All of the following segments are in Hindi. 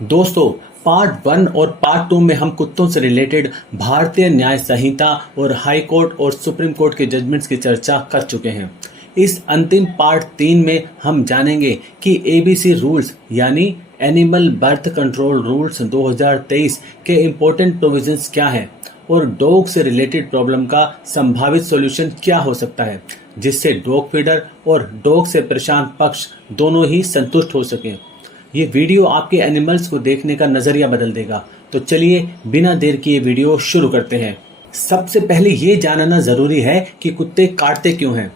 दोस्तों, पार्ट 1 और पार्ट 2 में हम कुत्तों से रिलेटेड भारतीय न्याय संहिता और हाई कोर्ट और सुप्रीम कोर्ट के जजमेंट्स की चर्चा कर चुके हैं। इस अंतिम पार्ट 3 में हम जानेंगे कि एबीसी रूल्स यानी एनिमल बर्थ कंट्रोल रूल्स 2023 के इम्पोर्टेंट प्रोविजंस क्या हैं और डॉग से रिलेटेड प्रॉब्लम का संभावित सॉल्यूशन क्या हो सकता है, जिससे डॉग फीडर और डॉग से परेशान पक्ष दोनों ही संतुष्ट हो सकें। ये वीडियो आपके एनिमल्स को देखने का नजरिया बदल देगा। तो चलिए बिना देर किए वीडियो शुरू करते हैं। सबसे पहले ये जानना जरूरी है कि कुत्ते काटते क्यों हैं।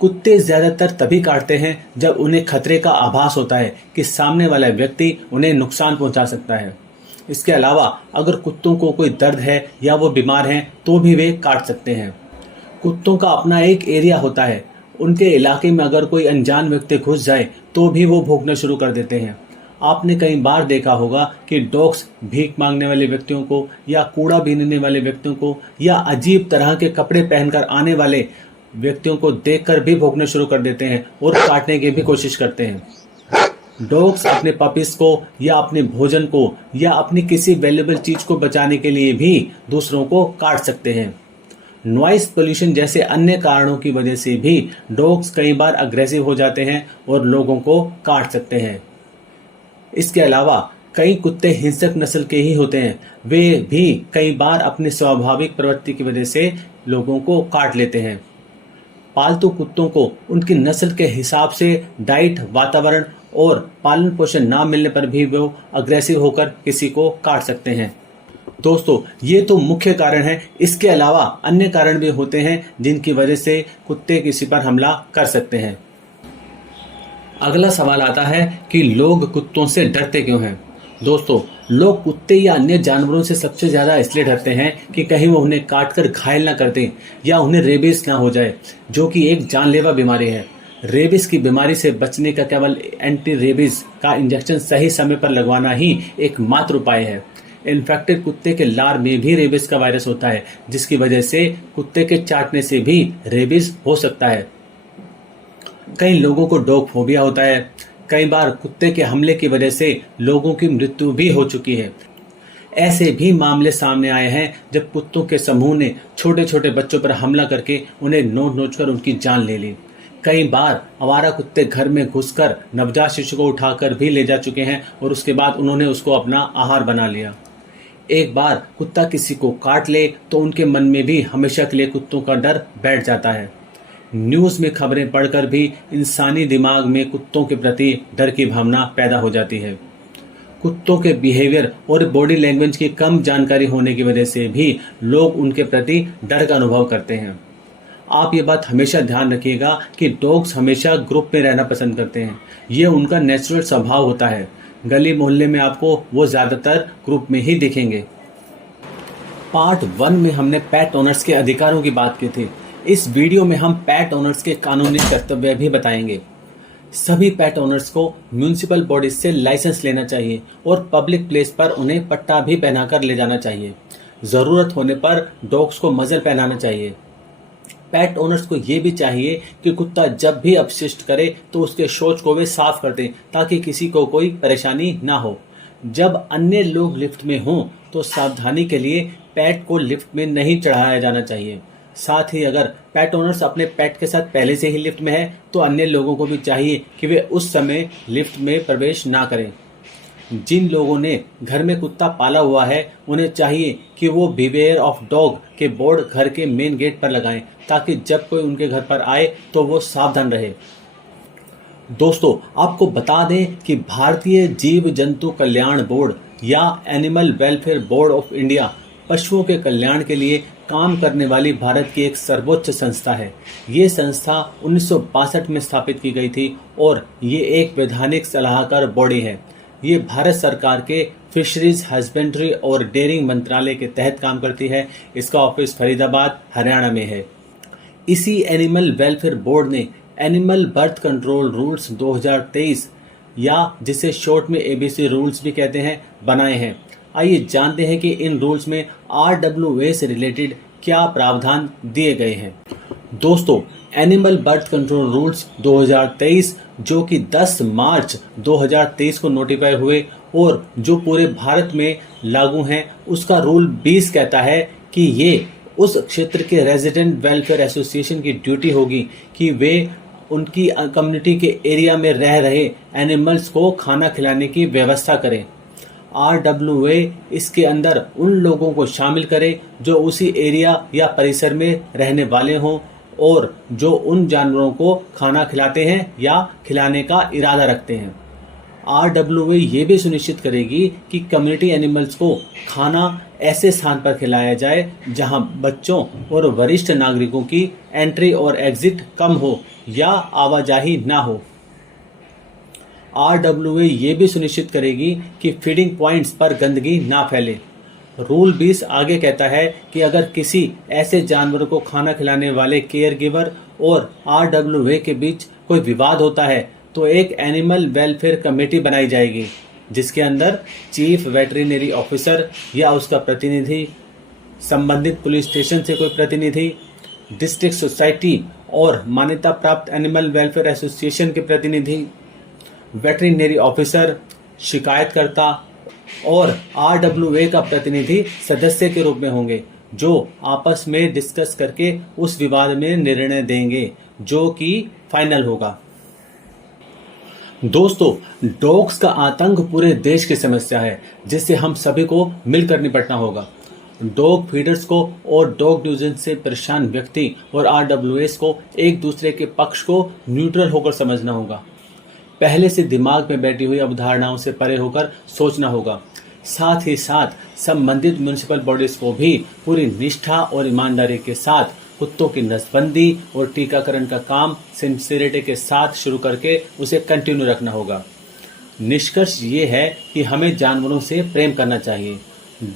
कुत्ते ज्यादातर तभी काटते हैं जब उन्हें खतरे का आभास होता है कि सामने वाला व्यक्ति उन्हें नुकसान पहुंचा सकता है। इसके अलावा अगर कुत्तों को कोई दर्द है या वो बीमार हैं तो भी वे काट सकते हैं। कुत्तों का अपना एक एरिया होता है। उनके इलाके में अगर कोई अनजान व्यक्ति घुस जाए तो भी वो भौंकना शुरू कर देते हैं। आपने कई बार देखा होगा कि डॉग्स भीख मांगने वाले व्यक्तियों को या कूड़ा बीनने वाले व्यक्तियों को या अजीब तरह के कपड़े पहनकर आने वाले व्यक्तियों को देखकर भी भौंकना शुरू कर देते हैं और काटने की भी कोशिश करते हैं। डॉग्स अपने पपीज को या अपने भोजन को या अपनी किसी वैल्यूएबल चीज को बचाने के लिए भी दूसरों को काट सकते हैं। नॉइस पोल्यूशन जैसे अन्य कारणों की वजह से भी डॉग्स कई बार अग्रेसिव हो जाते हैं और लोगों को काट सकते हैं। इसके अलावा कई कुत्ते हिंसक नस्ल के ही होते हैं। वे भी कई बार अपनी स्वाभाविक प्रवृत्ति की वजह से लोगों को काट लेते हैं। पालतू कुत्तों को उनकी नस्ल के हिसाब से डाइट, वातावरण और पालन पोषण ना मिलने पर भी वो अग्रेसिव होकर किसी को काट सकते हैं। दोस्तों, ये तो मुख्य कारण है। इसके अलावा अन्य कारण भी होते हैं जिनकी वजह से कुत्ते किसी पर हमला कर सकते हैं। अगला सवाल आता है कि लोग कुत्तों से डरते क्यों हैं। दोस्तों, लोग कुत्ते या अन्य जानवरों से सबसे ज्यादा इसलिए डरते हैं कि कहीं वो उन्हें काटकर घायल ना कर दें या उन्हें रेबीज ना हो जाए, जो कि एक जानलेवा बीमारी है। रेबीज की बीमारी से बचने का केवल एंटी रेबीज का इंजेक्शन सही समय पर लगवाना ही एकमात्र उपाय है। इन्फेक्टेड कुत्ते के लार में भी रेबीज का वायरस होता है, जिसकी वजह से कुत्ते के चाटने से भी रेबीज हो सकता है। कई लोगों को डॉग फोबिया होता है। कई बार कुत्ते के हमले की वजह से लोगों की मृत्यु भी हो चुकी है। ऐसे भी मामले सामने आए हैं जब कुत्तों के समूह ने छोटे छोटे बच्चों पर हमला करके उन्हें नोच कर उनकी जान ले ली। कई बार आवारा कुत्ते घर में घुसकर नवजात शिशु को उठाकर भी ले जा चुके हैं और उसके बाद उन्होंने उसको अपना आहार बना लिया। एक बार कुत्ता किसी को काट ले तो उनके मन में भी हमेशा के लिए कुत्तों का डर बैठ जाता है। न्यूज़ में खबरें पढ़कर भी इंसानी दिमाग में कुत्तों के प्रति डर की भावना पैदा हो जाती है। कुत्तों के बिहेवियर और बॉडी लैंग्वेज की कम जानकारी होने की वजह से भी लोग उनके प्रति डर का अनुभव करते हैं। आप ये बात हमेशा ध्यान रखिएगा कि डॉग्स हमेशा ग्रुप में रहना पसंद करते हैं। ये उनका नेचुरल स्वभाव होता है। गली मोहल्ले में आपको वो ज़्यादातर ग्रुप में ही दिखेंगे। पार्ट 1 में हमने पेट ओनर्स के अधिकारों की बात की थी। इस वीडियो में हम पेट ओनर्स के कानूनी कर्तव्य भी बताएंगे। सभी पेट ओनर्स को म्युनिसिपल बॉडी से लाइसेंस लेना चाहिए और पब्लिक प्लेस पर उन्हें पट्टा भी पहनाकर ले जाना चाहिए। जरूरत होने पर डॉग्स को मजल पहनाना चाहिए। पेट ओनर्स को ये भी चाहिए कि कुत्ता जब भी अपशिष्ट करे तो उसके शौच को वे साफ कर दें ताकि किसी को कोई परेशानी ना हो। जब अन्य लोग लिफ्ट में हों तो सावधानी के लिए पेट को लिफ्ट में नहीं चढ़ाया जाना चाहिए। साथ ही अगर पेट ओनर्स अपने पेट के साथ पहले से ही लिफ्ट में है तो अन्य लोगों को भी चाहिए कि वे उस समय लिफ्ट में प्रवेश ना करें। जिन लोगों ने घर में कुत्ता पाला हुआ है उन्हें चाहिए कि वो बिवेयर ऑफ डॉग के बोर्ड घर के मेन गेट पर लगाएं ताकि जब कोई उनके घर पर आए तो वो सावधान रहे। दोस्तों, आपको बता दें कि भारतीय जीव जंतु कल्याण बोर्ड या animal welfare board of India पशुओं के कल्याण के लिए काम करने वाली भारत की एक सर्वोच्च संस्था है। ये संस्था 1962 में स्थापित की गई थी और ये एक वैधानिक सलाहकार बॉडी है। ये भारत सरकार के फिशरीज, हस्बेंड्री और डेयरिंग मंत्रालय के तहत काम करती है। इसका ऑफिस फरीदाबाद, हरियाणा में है। इसी एनिमल वेलफेयर बोर्ड ने एनिमल बर्थ कंट्रोल रूल्स 2023 या जिसे शॉर्ट में एबीसी रूल्स भी कहते हैं बनाए हैं। आइए जानते हैं कि इन रूल्स में आरडब्ल्यूए से रिलेटेड क्या प्रावधान दिए गए हैं। दोस्तों, एनिमल बर्थ कंट्रोल रूल्स 2023 जो कि 10 मार्च 2023 को नोटिफाई हुए और जो पूरे भारत में लागू हैं, उसका रूल 20 कहता है कि ये उस क्षेत्र के रेजिडेंट वेलफेयर एसोसिएशन की ड्यूटी होगी कि वे उनकी कम्युनिटी के एरिया में रह रहे एनिमल्स को खाना खिलाने की व्यवस्था करें। RWA इसके अंदर उन लोगों को शामिल करे जो उसी एरिया या परिसर में रहने वाले हों और जो उन जानवरों को खाना खिलाते हैं या खिलाने का इरादा रखते हैं। RWA ये भी सुनिश्चित करेगी कि कम्युनिटी एनिमल्स को खाना ऐसे स्थान पर खिलाया जाए जहां बच्चों और वरिष्ठ नागरिकों की एंट्री और एग्जिट कम हो या आवाजाही ना हो। RWA ये भी सुनिश्चित करेगी कि फीडिंग पॉइंट्स पर गंदगी ना फैले। रूल 20 आगे कहता है कि अगर किसी ऐसे जानवर को खाना खिलाने वाले केयर गिवर और RWA के बीच कोई विवाद होता है तो एक एनिमल वेलफेयर कमेटी बनाई जाएगी जिसके अंदर चीफ वेटरिनरी ऑफिसर या उसका प्रतिनिधि, संबंधित पुलिस स्टेशन से कोई प्रतिनिधि, डिस्ट्रिक्ट सोसाइटी और मान्यता प्राप्त एनिमल वेलफेयर एसोसिएशन के प्रतिनिधि, वेटरिनरी ऑफिसर, शिकायतकर्ता और RWA का प्रतिनिधि सदस्य के रूप में होंगे जो आपस में डिस्कस करके उस विवाद में निर्णय देंगे जो कि फाइनल होगा। दोस्तों, डॉग्स का आतंक पूरे देश की समस्या है जिससे हम सभी को मिलकर निपटना होगा। डॉग फीडर्स को और डॉग डिवीजन से परेशान व्यक्ति और RWAs को एक दूसरे के पक्ष को न्यूट्रल होकर समझना होगा। पहले से दिमाग में बैठी हुई अवधारणाओं से परे होकर सोचना होगा। साथ ही साथ संबंधित म्युनिसिपल बॉडीज को भी पूरी निष्ठा और ईमानदारी के साथ कुत्तों की नसबंदी और टीकाकरण का काम सिंसियरिटी के साथ शुरू करके उसे कंटिन्यू रखना होगा। निष्कर्ष ये है कि हमें जानवरों से प्रेम करना चाहिए।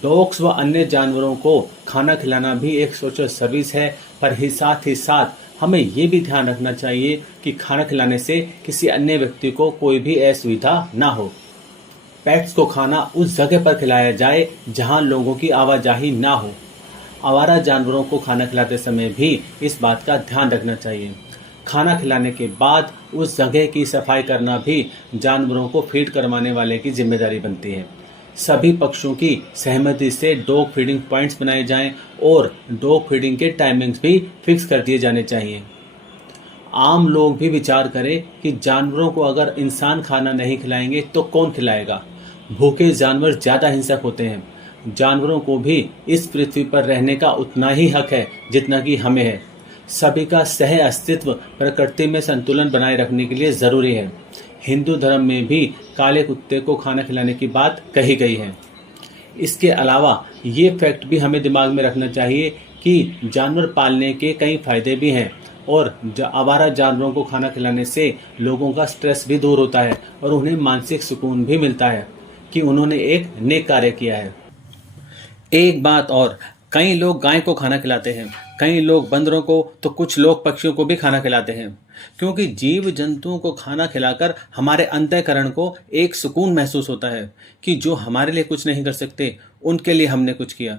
डॉग्स व अन्य जानवरों को खाना खिलाना भी एक सोशल सर्विस है, पर ही साथ हमें ये भी ध्यान रखना चाहिए कि खाना खिलाने से किसी अन्य व्यक्ति को कोई भी असुविधा ना हो। पेट्स को खाना उस जगह पर खिलाया जाए जहां लोगों की आवाजाही ना हो। आवारा जानवरों को खाना खिलाते समय भी इस बात का ध्यान रखना चाहिए। खाना खिलाने के बाद उस जगह की सफाई करना भी जानवरों को फीड करवाने वाले की जिम्मेदारी बनती है। सभी पक्षों की सहमति से डॉग फीडिंग पॉइंट्स बनाए जाएं और डॉग फीडिंग के टाइमिंग्स भी फिक्स कर दिए जाने चाहिए। आम लोग भी विचार करें कि जानवरों को अगर इंसान खाना नहीं खिलाएंगे तो कौन खिलाएगा। भूखे जानवर ज़्यादा हिंसक होते हैं। जानवरों को भी इस पृथ्वी पर रहने का उतना ही हक है जितना कि हमें है। सभी का सह अस्तित्व प्रकृति में संतुलन बनाए रखने के लिए ज़रूरी है। हिंदू धर्म में भी काले कुत्ते को खाना खिलाने की बात कही गई है। इसके अलावा ये फैक्ट भी हमें दिमाग में रखना चाहिए कि जानवर पालने के कई फ़ायदे भी हैं और आवारा जानवरों को खाना खिलाने से लोगों का स्ट्रेस भी दूर होता है और उन्हें मानसिक सुकून भी मिलता है कि उन्होंने एक नेक कार्य किया है। एक बात और, कई लोग गाय को खाना खिलाते हैं, कई लोग बंदरों को, तो कुछ लोग पक्षियों को भी खाना खिलाते हैं, क्योंकि जीव जंतुओं को खाना खिलाकर हमारे अंतःकरण को एक सुकून महसूस होता है कि जो हमारे लिए कुछ नहीं कर सकते उनके लिए हमने कुछ किया।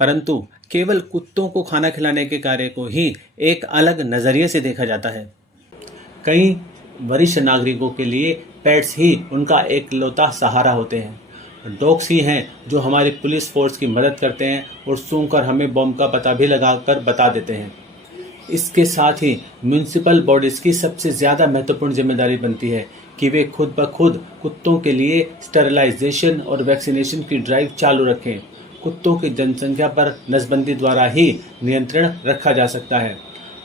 परंतु केवल कुत्तों को खाना खिलाने के कार्य को ही एक अलग नज़रिए से देखा जाता है। कई वरिष्ठ नागरिकों के लिए पेट्स ही उनका एकलौता सहारा होते हैं। डॉग्स ही हैं जो हमारी पुलिस फोर्स की मदद करते हैं और सूंघकर हमें बम का पता भी लगाकर बता देते हैं। इसके साथ ही म्युनिसिपल बॉडीज़ की सबसे ज़्यादा महत्वपूर्ण जिम्मेदारी बनती है कि वे खुद ब खुद कुत्तों के लिए स्टेरिलाइजेशन और वैक्सीनेशन की ड्राइव चालू रखें। कुत्तों की जनसंख्या पर नसबंदी द्वारा ही नियंत्रण रखा जा सकता है।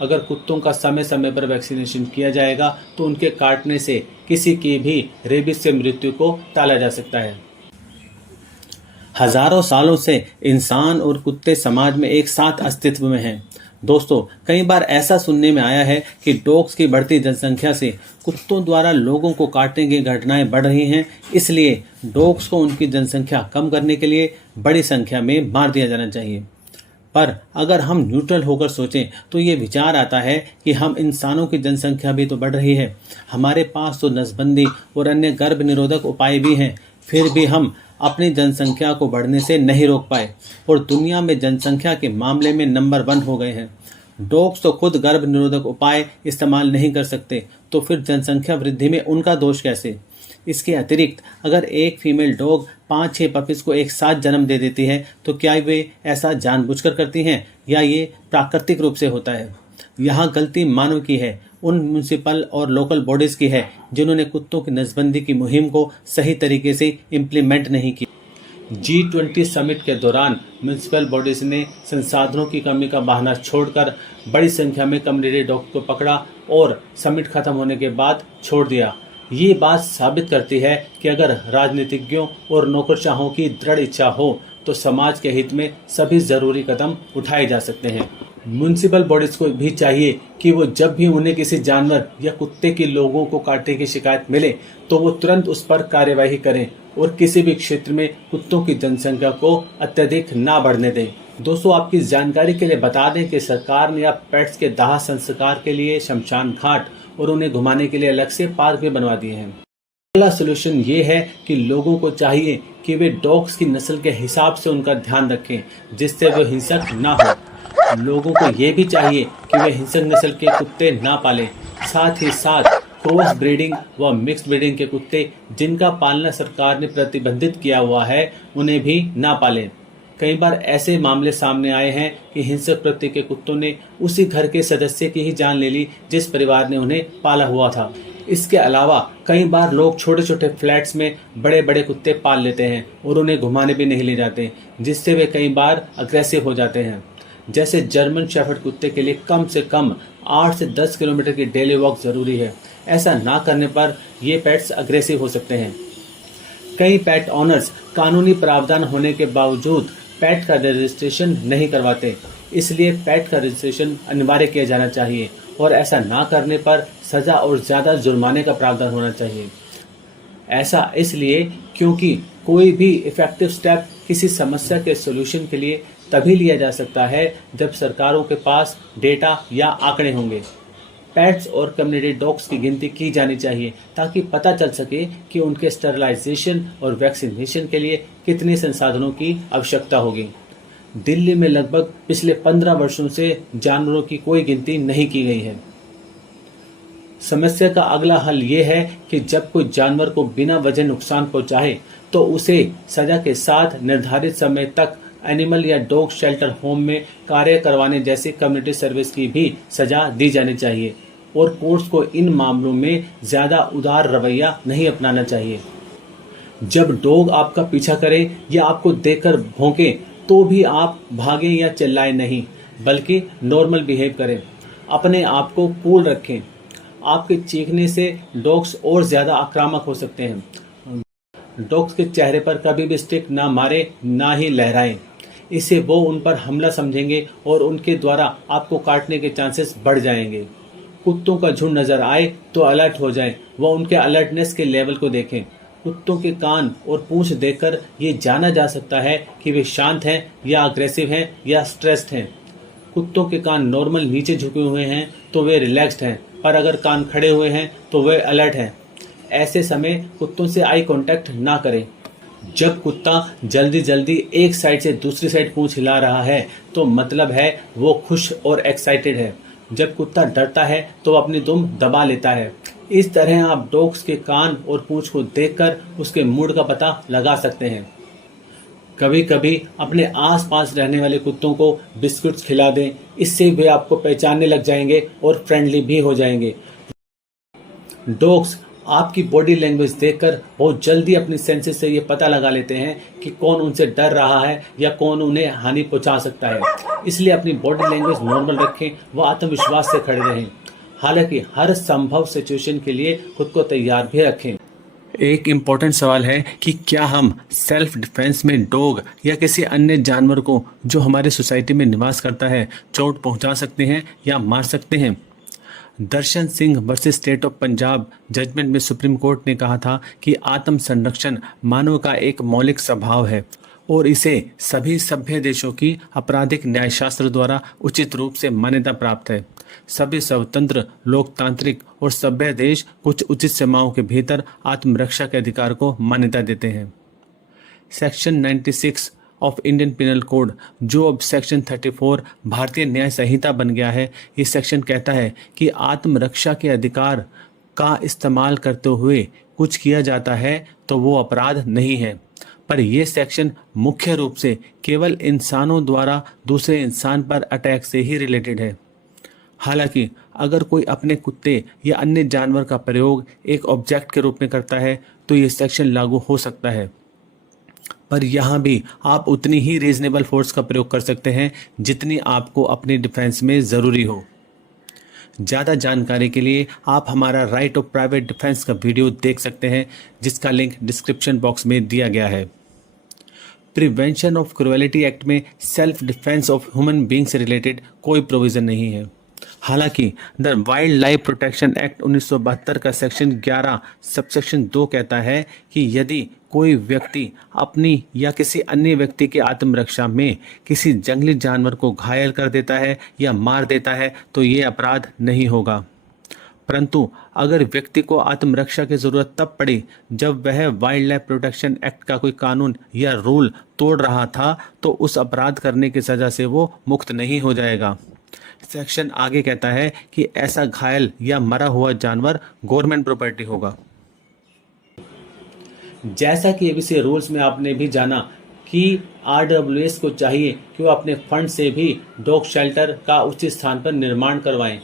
अगर कुत्तों का समय समय पर वैक्सीनेशन किया जाएगा तो उनके काटने से किसी की भी रेबीज से मृत्यु को टाला जा सकता है। हजारों सालों से इंसान और कुत्ते समाज में एक साथ अस्तित्व में हैं। दोस्तों, कई बार ऐसा सुनने में आया है कि डॉग्स की बढ़ती जनसंख्या से कुत्तों द्वारा लोगों को काटने की घटनाएं बढ़ रही हैं, इसलिए डॉग्स को उनकी जनसंख्या कम करने के लिए बड़ी संख्या में मार दिया जाना चाहिए। पर अगर हम न्यूट्रल होकर सोचें तो ये विचार आता है कि हम इंसानों की जनसंख्या भी तो बढ़ रही है, हमारे पास तो नसबंदी और अन्य गर्भ निरोधक उपाय भी हैं, फिर भी हम अपनी जनसंख्या को बढ़ने से नहीं रोक पाए और दुनिया में जनसंख्या के मामले में नंबर 1 हो गए हैं। डॉग्स तो खुद गर्भ निरोधक उपाय इस्तेमाल नहीं कर सकते, तो फिर जनसंख्या वृद्धि में उनका दोष कैसे? इसके अतिरिक्त अगर एक फीमेल डॉग 5-6 पपीज को एक साथ जन्म दे देती है तो क्या वे ऐसा जानबूझकर करती हैं या ये प्राकृतिक रूप से होता है? यहाँ गलती मानव की है, उन म्यूनिसिपल और लोकल बॉडीज की है जिन्होंने कुत्तों की नसबंदी की मुहिम को सही तरीके से इम्प्लीमेंट नहीं किया। G20 समिट के दौरान म्यूनिसिपल बॉडीज ने संसाधनों की कमी का बहाना छोड़कर बड़ी संख्या में कम्युनिटी डॉग को पकड़ा और समिट खत्म होने के बाद छोड़ दिया। ये बात साबित करती है कि अगर राजनीतिज्ञों और नौकरशाहों की दृढ़ इच्छा हो तो समाज के हित में सभी जरूरी कदम उठाए जा सकते हैं। म्यूनिसिपल बॉडीज को भी चाहिए कि वो जब भी उन्हें किसी जानवर या कुत्ते के लोगों को काटने की शिकायत मिले तो वो तुरंत उस पर कार्यवाही करें और किसी भी क्षेत्र में कुत्तों की जनसंख्या को अत्यधिक ना बढ़ने दें। दोस्तों, आपकी जानकारी के लिए बता दें कि सरकार ने अब पेट्स के दाह संस्कार के लिए शमशान घाट और उन्हें घुमाने के लिए अलग से पार्क भी बनवा दिए हैं। अगला सोल्यूशन ये है कि लोगों को चाहिए कि वे डॉग्स की नस्ल के हिसाब से उनका ध्यान रखें जिससे वे हिंसक ना हो। लोगों को ये भी चाहिए कि वे हिंसक नस्ल के कुत्ते ना पालें। साथ ही साथ क्रॉस ब्रीडिंग व मिक्स ब्रीडिंग के कुत्ते जिनका पालना सरकार ने प्रतिबंधित किया हुआ है उन्हें भी ना पालें। कई बार ऐसे मामले सामने आए हैं कि हिंसक प्रवृत्ति के कुत्तों ने उसी घर के सदस्य की ही जान ले ली जिस परिवार ने उन्हें पाला हुआ था। इसके अलावा कई बार लोग छोटे छोटे फ्लैट्स में बड़े बड़े कुत्ते पाल लेते हैं और उन्हें घुमाने भी नहीं ले जाते, जिससे वे कई बार अग्रेसिव हो जाते हैं। जैसे जर्मन शेफर्ड कुत्ते के लिए कम से कम 8 से 10 किलोमीटर की डेली वॉक जरूरी है। ऐसा ना करने पर ये पेट्स अग्रेसिव हो सकते हैं। कई पेट ऑनर्स कानूनी प्रावधान होने के बावजूद पेट का रजिस्ट्रेशन नहीं करवाते, इसलिए पेट का रजिस्ट्रेशन अनिवार्य किया जाना चाहिए और ऐसा ना करने पर सजा और ज़्यादा जुर्माने का प्रावधान होना चाहिए। ऐसा इसलिए क्योंकि कोई भी इफेक्टिव स्टेप किसी समस्या के सॉल्यूशन के लिए तभी लिया जा सकता है जब सरकारों के पास डेटा या आंकड़े होंगे। पेट्स और कम्युनिटी डॉग्स की गिनती की जानी चाहिए ताकि पता चल सके कि उनके स्टरलाइजेशन और वैक्सीनेशन के लिए कितने संसाधनों की आवश्यकता होगी। दिल्ली में लगभग पिछले 15 वर्षों से जानवरों की कोई गिनती नहीं की गई है। समस्या का अगला हल ये है कि जब कोई जानवर को बिना वजह नुकसान पहुंचाए तो उसे सजा के साथ निर्धारित समय तक एनिमल या डॉग शेल्टर होम में कार्य करवाने जैसी कम्युनिटी सर्विस की भी सजा दी जानी चाहिए और कोर्ट्स को इन मामलों में ज्यादा उदार रवैया नहीं अपनाना चाहिए। जब डॉग आपका पीछा करे या आपको देखकर भौंके तो भी आप भागें या चिल्लाएं नहीं, बल्कि नॉर्मल बिहेव करें। अपने आप को कूल रखें। आपके चीखने से डॉग्स और ज्यादा आक्रामक हो सकते हैं। डॉग्स के चेहरे पर कभी भी स्टिक ना मारे, ना ही लहराएं। इससे वो उन पर हमला समझेंगे और उनके द्वारा आपको काटने के चांसेस बढ़ जाएंगे। कुत्तों का झुंड नजर आए तो अलर्ट हो जाएं व उनके अलर्टनेस के लेवल को देखें। कुत्तों के कान और पूंछ देखकर ये जाना जा सकता है कि वे शांत हैं या अग्रेसिव हैं या स्ट्रेस्ड हैं। कुत्तों के कान नॉर्मल नीचे झुके हुए हैं तो वे रिलैक्स्ड हैं, पर अगर कान खड़े हुए हैं तो वे अलर्ट हैं। ऐसे समय कुत्तों से आई कांटेक्ट ना करें। जब कुत्ता जल्दी जल्दी एक साइड से दूसरी साइड पूंछ हिला रहा है तो मतलब है वो खुश और एक्साइटेड है। जब कुत्ता डरता है तो अपनी दुम दबा लेता है। इस तरह आप डॉग्स के कान और पूंछ को देखकर उसके मूड का पता लगा सकते हैं। कभी कभी अपने आसपास रहने वाले कुत्तों को बिस्कुट्स खिला दें, इससे वे आपको पहचानने लग जाएंगे और फ्रेंडली भी हो जाएंगे। डॉग्स आपकी बॉडी लैंग्वेज देखकर बहुत जल्दी अपनी सेंसेस से ये पता लगा लेते हैं कि कौन उनसे डर रहा है या कौन उन्हें हानि पहुंचा सकता है। इसलिए अपनी बॉडी लैंग्वेज नॉर्मल रखें व आत्मविश्वास से खड़े रहें। हालांकि हर संभव सिचुएशन के लिए खुद को तैयार भी रखें। एक इम्पोर्टेंट सवाल है कि क्या हम सेल्फ डिफेंस में डॉग या किसी अन्य जानवर को जो हमारे सोसाइटी में निवास करता है चोट पहुंचा सकते हैं या मार सकते हैं। Darshan Singh versus State of Punjab judgment में सुप्रीम कोर्ट ने कहा था कि आत्म संरक्षण मानव का एक मौलिक स्वभाव है और इसे सभी सभ्य देशों की आपराधिक न्यायशास्त्र द्वारा उचित रूप से मान्यता प्राप्त है। सभी स्वतंत्र, लोकतांत्रिक और सभ्य देश कुछ उचित सीमाओं के भीतर आत्मरक्षा के अधिकार को मान्यता देते हैं। Section 96 of Indian penal code, जो अब सेक्शन 34 भारतीय न्याय संहिता बन गया है, ये सेक्शन कहता है कि आत्मरक्षा के अधिकार का इस्तेमाल करते हुए कुछ किया जाता है तो वो अपराध नहीं है। पर यह सेक्शन मुख्य रूप से केवल इंसानों द्वारा दूसरे इंसान पर अटैक से ही रिलेटेड है। हालांकि अगर कोई अपने कुत्ते या अन्य जानवर का प्रयोग एक ऑब्जेक्ट के रूप में करता है तो ये सेक्शन लागू हो सकता है। पर यहाँ भी आप उतनी ही रीजनेबल फोर्स का प्रयोग कर सकते हैं जितनी आपको अपनी डिफेंस में ज़रूरी हो। ज़्यादा जानकारी के लिए आप हमारा राइट ऑफ प्राइवेट डिफेंस का वीडियो देख सकते हैं, जिसका लिंक डिस्क्रिप्शन बॉक्स में दिया गया है। प्रिवेंशन ऑफ क्रुएलिटी एक्ट में self defence of human being से रिलेटेड कोई प्रोविज़न नहीं है। हालांकि the wild life protection act 1972 का सेक्शन 11 सबसेक्शन 2 कहता है कि यदि कोई व्यक्ति अपनी या किसी अन्य व्यक्ति की आत्मरक्षा में किसी जंगली जानवर को घायल कर देता है या मार देता है तो ये अपराध नहीं होगा। परंतु अगर व्यक्ति को आत्मरक्षा की ज़रूरत तब पड़ी जब वह वाइल्ड लाइफ प्रोटेक्शन एक्ट का कोई कानून या रूल तोड़ रहा था तो उस अपराध करने की सज़ा से वो मुक्त नहीं हो जाएगा। सेक्शन आगे कहता है कि ऐसा घायल या मरा हुआ जानवर गवर्नमेंट प्रॉपर्टी होगा। जैसा कि एबीसी रूल्स में आपने भी जाना कि आरडब्ल्यूएस को चाहिए कि वो अपने फंड से भी डॉग शेल्टर का उचित स्थान पर निर्माण करवाएं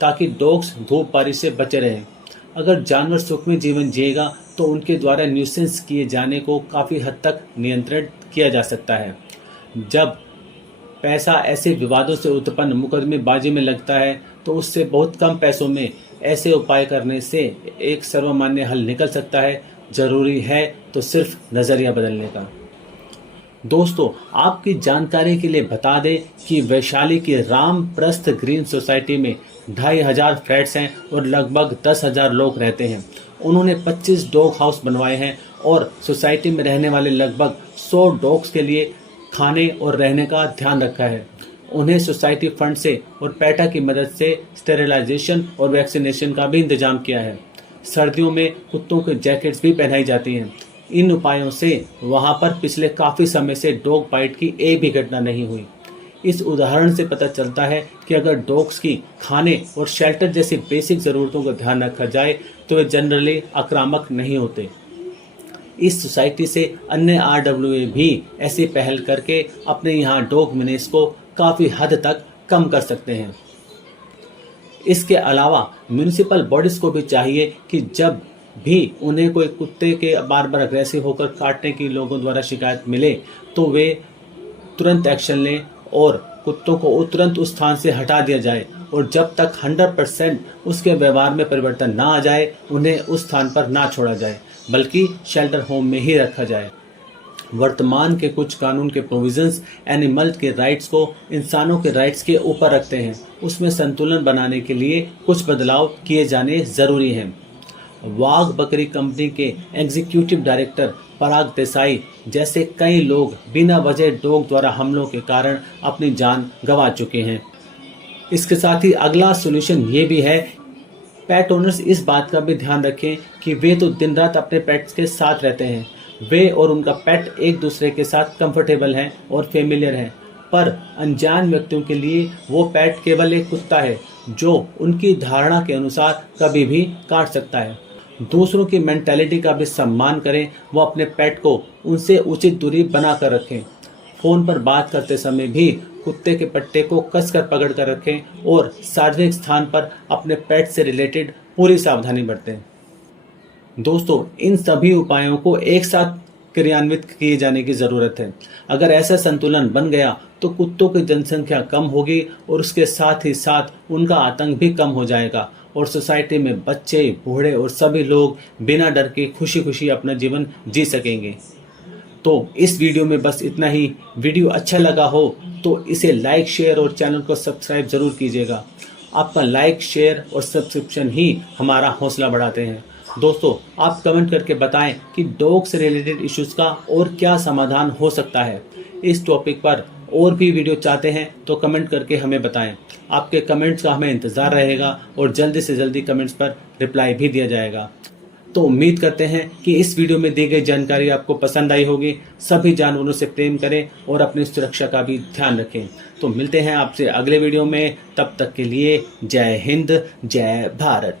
ताकि डॉग्स धूप बारिश से बचे रहें। अगर जानवर सुखमय जीवन जिएगा तो उनके द्वारा न्यूसेंस किए जाने को काफ़ी हद तक नियंत्रित किया जा सकता है। जब पैसा ऐसे विवादों से उत्पन्न मुकदमेबाजी में लगता है तो उससे बहुत कम पैसों में ऐसे उपाय करने से एक सर्वमान्य हल निकल सकता है। जरूरी है तो सिर्फ नज़रिया बदलने का। दोस्तों, आपकी जानकारी के लिए बता दें कि वैशाली की रामप्रस्थ ग्रीन सोसाइटी में 2500 फ्लैट्स हैं और लगभग 10,000 लोग रहते हैं। उन्होंने 25 डॉग हाउस बनवाए हैं और सोसाइटी में रहने वाले लगभग 100 डॉग्स के लिए खाने और रहने का ध्यान रखा है। उन्हें सोसाइटी फंड से और पैटा की मदद से स्टेरिलाइजेशन और वैक्सीनेशन का भी इंतजाम किया है। सर्दियों में कुत्तों के जैकेट्स भी पहनाई जाती हैं। इन उपायों से वहां पर पिछले काफ़ी समय से डॉग बाइट की एक भी घटना नहीं हुई। इस उदाहरण से पता चलता है कि अगर डॉग्स की खाने और शेल्टर जैसी बेसिक ज़रूरतों का ध्यान रखा जाए तो वे जनरली आक्रामक नहीं होते। इस सोसाइटी से अन्य आरडब्ल्यूए भी ऐसी पहल करके अपने यहाँ डॉग मेनेस को काफ़ी हद तक कम कर सकते हैं। इसके अलावा म्यूनिसिपल बॉडीज़ को भी चाहिए कि जब भी उन्हें कोई कुत्ते के बार बार अग्रेसिव होकर काटने की लोगों द्वारा शिकायत मिले तो वे तुरंत एक्शन लें और कुत्तों को तुरंत उस स्थान से हटा दिया जाए और जब तक 100% उसके व्यवहार में परिवर्तन ना आ जाए उन्हें उस स्थान पर ना छोड़ा जाए बल्कि शेल्टर होम में ही रखा जाए। वर्तमान के कुछ कानून के प्रोविजंस एनिमल के राइट्स को इंसानों के राइट्स के ऊपर रखते हैं। उसमें संतुलन बनाने के लिए कुछ बदलाव किए जाने ज़रूरी हैं। वाघ बकरी कंपनी के एग्जीक्यूटिव डायरेक्टर पराग देसाई जैसे कई लोग बिना वजह डॉग द्वारा हमलों के कारण अपनी जान गंवा चुके हैं। इसके साथ ही अगला सॉल्यूशन ये भी है, पेट ओनर्स इस बात का भी ध्यान रखें कि वे तो दिन रात अपने पेट्स के साथ रहते हैं। वे और उनका पेट एक दूसरे के साथ कंफर्टेबल हैं और फेमिलियर हैं, पर अनजान व्यक्तियों के लिए वो पेट केवल एक कुत्ता है जो उनकी धारणा के अनुसार कभी भी काट सकता है। दूसरों की मेंटालिटी का भी सम्मान करें। वो अपने पेट को उनसे उचित दूरी बना कर रखें। फ़ोन पर बात करते समय भी कुत्ते के पट्टे को कसकर पकड़ कर रखें और सार्वजनिक स्थान पर अपने पेट से रिलेटेड पूरी सावधानी बरतें। दोस्तों, इन सभी उपायों को एक साथ क्रियान्वित किए जाने की ज़रूरत है। अगर ऐसा संतुलन बन गया तो कुत्तों की जनसंख्या कम होगी और उसके साथ ही साथ उनका आतंक भी कम हो जाएगा और सोसाइटी में बच्चे, बूढ़े और सभी लोग बिना डर के खुशी खुशी अपना जीवन जी सकेंगे। तो इस वीडियो में बस इतना ही। वीडियो अच्छा लगा हो तो इसे लाइक, शेयर और चैनल को सब्सक्राइब ज़रूर कीजिएगा। आपका लाइक, शेयर और सब्सक्रिप्शन ही हमारा हौसला बढ़ाते हैं। दोस्तों, आप कमेंट करके बताएं कि डॉग से रिलेटेड इश्यूज़ का और क्या समाधान हो सकता है। इस टॉपिक पर और भी वीडियो चाहते हैं तो कमेंट करके हमें बताएं। आपके कमेंट्स का हमें इंतज़ार रहेगा और जल्दी से जल्दी कमेंट्स पर रिप्लाई भी दिया जाएगा। तो उम्मीद करते हैं कि इस वीडियो में दी गई जानकारी आपको पसंद आई होगी। सभी जानवरों से प्रेम करें और अपनी सुरक्षा का भी ध्यान रखें। तो मिलते हैं आपसे अगले वीडियो में। तब तक के लिए जय हिंद, जय भारत।